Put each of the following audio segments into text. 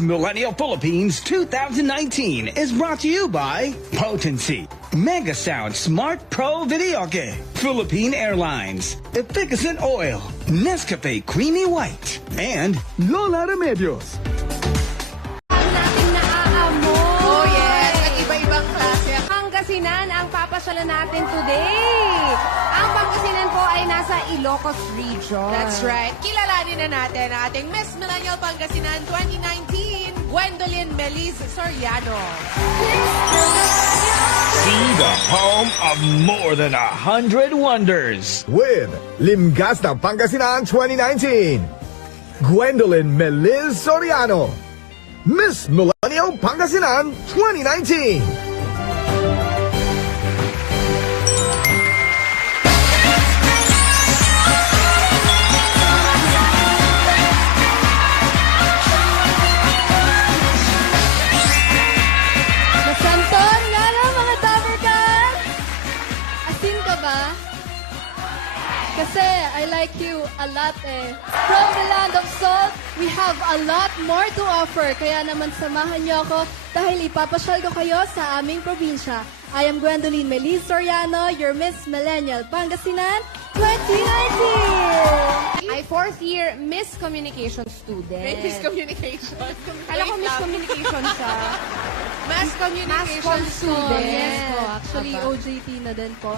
Millennial Philippines 2019 is brought to you by Potency, Mega Sound Smart Pro Videoke, Philippine Airlines, Efficacent Oil, Nescafe Creamy White, and Lola Remedios. Natin naaamoy. Oh yes, at iba-ibang klase. Pangasinan ang papasyalan natin today. Ang Pangasinan po ay nasa Ilocos Region. That's right. Kilalanin na natin ang ating Miss Millennial Pangasinan 2019, Gwendolyn Meliz Soriano. See the home of more than 100 wonders. With Limgasta Pangasinan 2019, Gwendolyn Meliz Soriano, Miss Millennial Pangasinan 2019. Masanton nga lang mga Damercats! Asin ka ba? Kasi I like you a lot eh. From the land of salt, we have a lot more to offer. Kaya naman samahan niyo ako dahil ipapasyal ko kayo sa aming probinsya. I am Gwendolyn Meliz Soriano, your Miss Millennial Pangasinan 2019! Ay fourth year Miss Communication student. Great Miss Communication. Kala ko Miss Communication siya. Mass Communication student. Yes po. Actually, Aba. OJT na din po.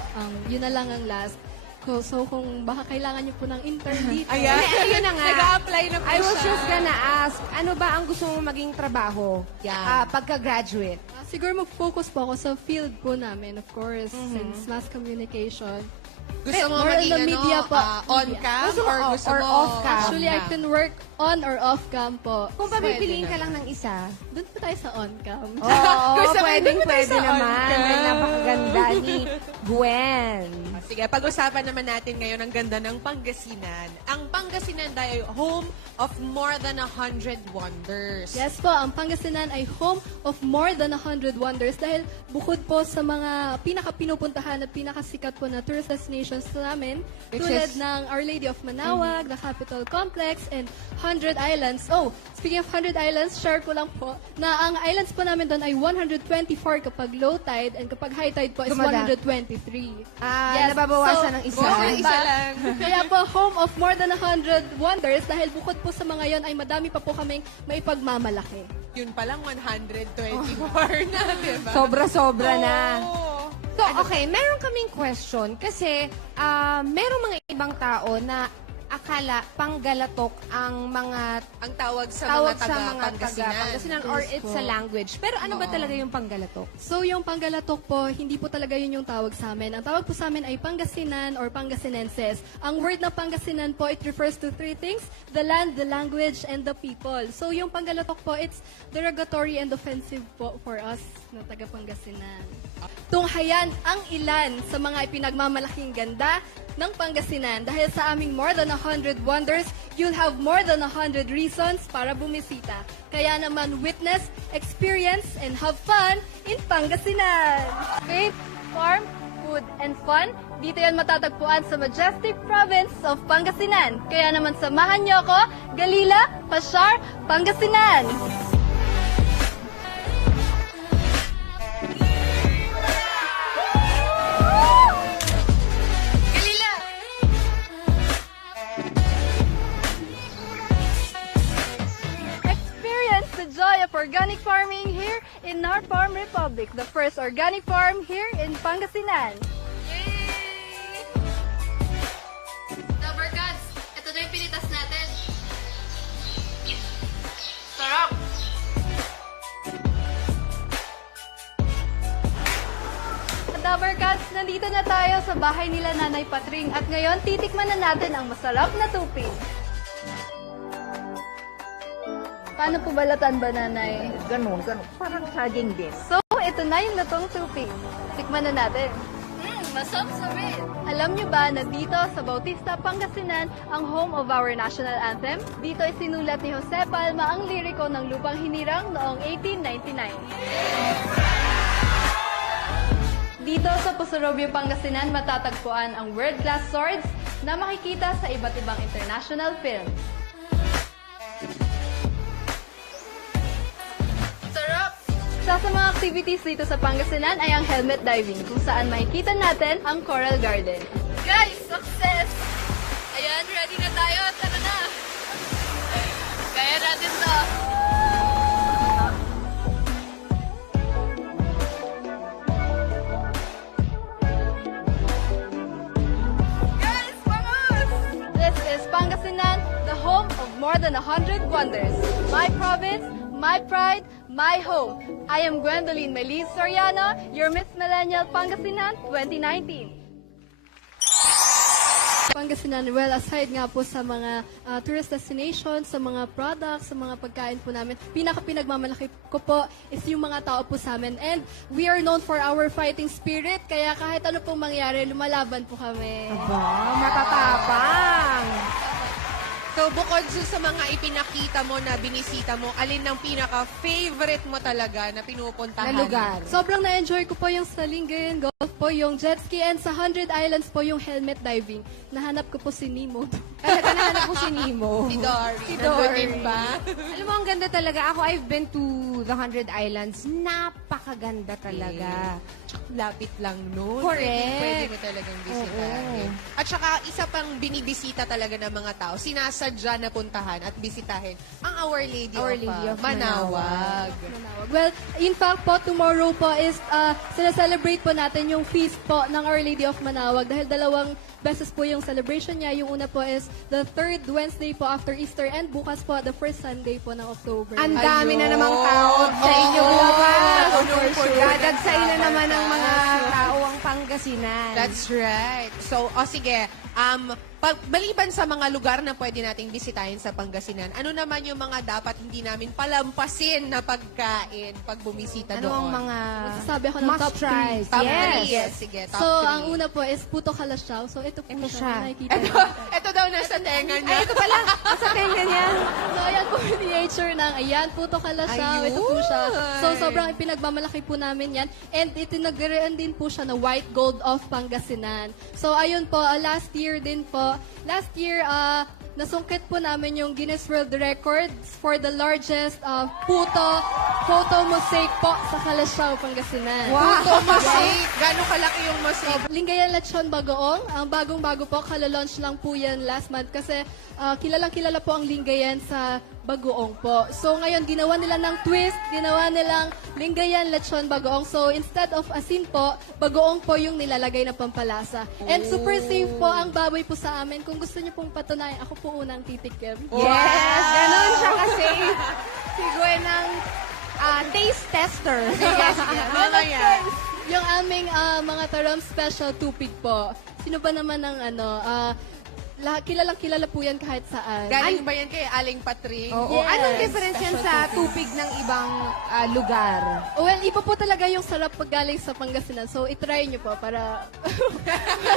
Yun na lang ang last ko. So, kung baka kailangan niyo po ng intern dito. Ayan. Ayun na nga. Nag-a-apply na po I was siya. just gonna ask, ano ba ang gusto mong maging trabaho Yan. pagka-graduate? Siguro mag-focus po ako sa field po namin, of course, since mass communication. Gusto mo More in maging the media po. on-cam Gusto mo or gusto or mo off-cam? Actually, I can work on or off-cam po. Kung papipiliin ka lang ng isa. Doon po tayo sa on-cam. Oo, Gusto mo, pwedeng doon tayo pwede sa naman. on-cam. Ay, napakaganda ni Gwen. Sige, pag-usapan naman natin ngayon ang ganda ng Pangasinan. Ang Pangasinan ay home of more than 100 wonders. Yes po, ang Pangasinan ay home of more than 100 wonders dahil bukod po sa mga pinaka-pinupuntahan at pinakasikat po na tourist destinations namin, Which tulad is- ng Our Lady of Manaoag, the Capitol Complex, and 100 Islands. Oh, speaking of 100 Islands, share ko lang po na ang islands po namin doon ay 124 kapag low tide and kapag high tide po is Gumada. 123. Nababawasan ng isa. Bawasan ng isa lang. Kaya po, home of more than 100 wonders dahil bukod po sa mga yon ay madami pa po kaming maipagmamalaki. Yun pa lang 124 na, di ba? Sobra-sobra na. Oo. So, okay, meron kaming question kasi meron mga ibang tao na akala panggalatok ang mga Ang tawag sa tawag mga sa mga taga-Pangasinan. taga-Pangasinan or Yes it's po. a language. Pero ano ba talaga yung panggalatok? So, yung panggalatok po, hindi po talaga yun yung tawag sa amin. Ang tawag po sa amin ay Pangasinan or Pangasinenses. Ang word na Pangasinan po, it refers to three things: the land, the language, and the people. So, yung panggalatok po, it's derogatory and offensive po for us na taga-Pangasinan. Tunghayan ang ilan sa mga ipinagmamalaking ganda ng Pangasinan. Dahil sa aming more than 100 wonders, you'll have more than 100 reasons para bumisita. Kaya naman witness, experience, and have fun in Pangasinan! Faith, farm, food, and fun, dito yan matatagpuan sa majestic province of Pangasinan. Kaya naman samahan niyo ako, Galila, Pashar, Pangasinan! Experience the joy of organic farming here in our Farm Republic, the first organic farm here in Pangasinan. Dabarkads, ito na yung pinitas natin. Sarap! Dabarkads, nandito na tayo sa bahay nila Nanay Patring at ngayon titikman na natin ang masarap na tupig. Paano po balatan ba, Nanay? Ganun. Parang saging din. So, ito na yung lutong tupig. Tikman na natin. Masarap-sarap! Alam niyo ba na dito sa Bautista, Pangasinan, ang home of our national anthem? Dito ay sinulat ni Jose Palma ang liriko ng Lupang Hinirang noong 1899. Dito sa Pusurobio, Pangasinan, matatagpuan ang world-class swords na makikita sa iba't ibang international films. Isa sa mga activities dito sa Pangasinan ay ang helmet diving, kung saan makikita natin ang Coral Garden. Guys, success! Ayan, ready na tayo. Tara na! Kaya natin to. Guys, vamos! This is Pangasinan, the home of more than 100 wonders. My province, my pride, my home. I am Gwendolyn Melis Soriano, your Miss Millennial Pangasinan 2019. Pangasinan, well, aside nga po sa mga tourist destinations, sa mga products, sa mga pagkain po namin, pinagmamalaki ko po is yung mga tao po sa amin. And we are known for our fighting spirit, kaya kahit ano pong mangyari, lumalaban po kami. Aba, matatapang. So, bukod sa mga ipinakita mo na binisita mo, alin ang pinaka-favorite mo talaga na pinupuntahan? Na lugar. Sobrang na-enjoy ko po yung sa Lingayen Golf po, yung jet ski, and sa 100 Islands po yung helmet diving. Nahanap ko po si Nemo. Talaga nahanap ko si Nemo. Si Dory. Si Nandun Dory. din ba? Alam mo, ang ganda talaga. Ako, I've been to the 100 Islands. Napakaganda talaga. Lapit lang nun. Correct. Pwede mo talagang bisitahin. At saka, isa pang binibisita talaga ng mga tao, sinasadya na puntahan at bisitahin ang Our Lady, of Manawag. Well, in fact po, tomorrow po is celebrate po natin yung feast po ng Our Lady of Manawag dahil dalawang beses po yung celebration niya. Yung una po is the 3rd Wednesday po after Easter and bukas po the 1st Sunday po ng October. Ang dami na Ayun. namang tao sa inyo Oo. bukas. Punong-puno. Dadagsay na naman ang mga tao ang Pangasinan. That's right. So, sige, maliban sa mga lugar na pwede nating bisitahin sa Pangasinan, ano naman yung mga dapat hindi namin palampasin na pagkain pag bumisita Ano ang doon? mga Sabi ako ng must top tries? Top Yes. 3. Yes, sige, top So, 3. ang una po is Puto Kalasyaw. So, ito po Ito siya. siya. Nakikita niyo. Ito daw nasa tenga niya. Ay, ito pala. Sa tenga niya. So, ayan po yung miniature ng, ayan, Puto Kalasyaw. Ito po siya. So, sobrang pinagmamalaki po namin yan. And itinagarian din po siya na white gold of Pangasinan. So, ayun po, last year din po, nasungkit po namin yung Guinness World Records for the largest puto photo mosaic po sa Kalasyaw, Pangasinan. Puto mosaic. Gano'ng kalaki yung mosaic? Lingayen Lechon Bagoong. Ang bagong-bago po, kalalaunch lang po yan last month kasi kilalang-kilala po ang Lingayen sa Bagoong po. So ngayon, ginawa nila ng twist, ginawa nilang Lingayen Lechon Bagoong. So instead of asin po, Bagoong po yung nilalagay na pampalasa. And super safe po ang baboy po sa amin. Kung gusto niyo pong patunayan, ako po unang titikim. Yes, ganun siya kasi. Si Gwen ang taste tester. Yes, mamaya. Yung aming mga taram special tupig po. Sino ba naman ang kilalang-kilala po yan kahit saan. Galing ba yan kay Aling Patring? Oo. Yes. Anong difference yan sa tupig ng ibang lugar? Well, iba po talaga yung sarap pag galing sa Pangasinan. So, itry nyo po para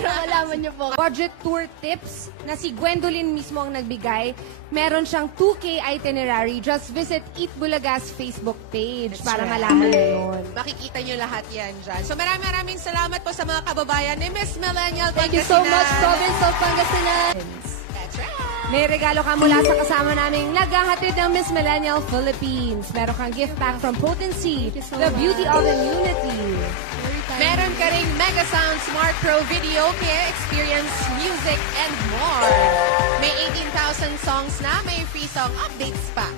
malaman nyo po. Budget tour tips na si Gwendolyn mismo ang nagbigay. Meron siyang 2K itinerary. Just visit Eat Bulaga's Facebook page para malaman mo yun. Makikita nyo lahat yan dyan. So maraming salamat po sa mga kababayan ni Miss Millennial Thank you so Pangasinan. much, Province of Pangasinan. That's right. May regalo ka mula sa kasama naming naghahatid ng Miss Millennial Philippines. Meron kang gift pack from Potency, Thank you so the much. beauty of immunity. Meron ka ring Mega Sound Smart Pro Video kaya experience music and more. May 18,000 songs na, may free song updates pa.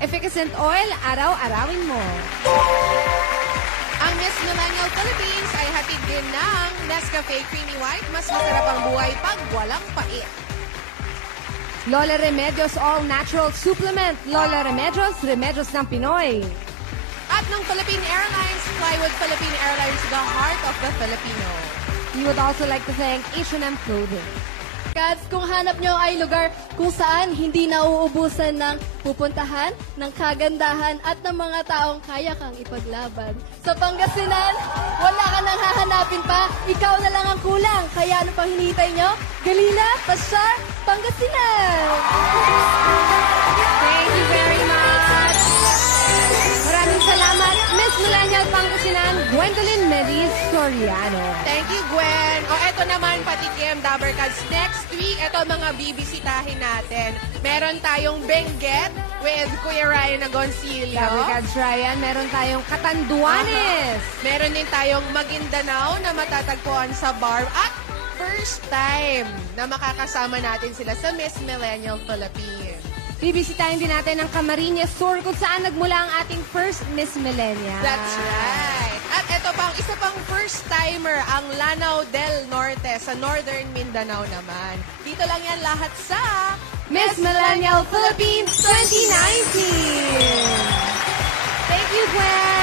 Efficacent Oil, araw-arawin mo. Ang Miss Millennial Philippines ay hatid din ng Nescafe Creamy White. Mas masarap ang buhay pag walang pait. Lola Remedios All Natural Supplement. Lola Remedios, Remedios ng Pinoy. At ng Philippine Airlines, fly with Philippine Airlines, the heart of the Filipino. We would also like to thank H&M Clothing. Cats, kung hanap nyo ay lugar kung saan hindi nauubusan ng pupuntahan, ng kagandahan at ng mga taong kaya kang ipaglaban. Sa Pangasinan, wala ka nang hahanapin pa. Ikaw na lang ang kulang. Kaya ano pang hinihintay nyo? Galina, Pasyar, Pangasinan! Thank you very much. Maraming salamat, Miss Millennial Pangasinan, Gwendolyn Melis Soriano. Thank you, Gwen. O, eto naman, patikim, Dabber Cats. Next week, eto mga bibisitahin natin. Meron tayong Benguet, with Kuya Ryan Agoncillo. Gabriel Ryan, meron tayong Catanduanes. Meron din tayong Maguindanao na matatagpuan sa bar. At first time na makakasama natin sila sa Miss Millennial Philippines. Bibisitahin din natin ang Camarines Sur kung saan nagmula ang ating first Miss Millennial. That's right. At ito pang isa pang first-timer, ang Lanao del Norte sa Northern Mindanao naman. Dito lang yan lahat sa Miss Millennial Philippines 2019! Thank you, Gwen!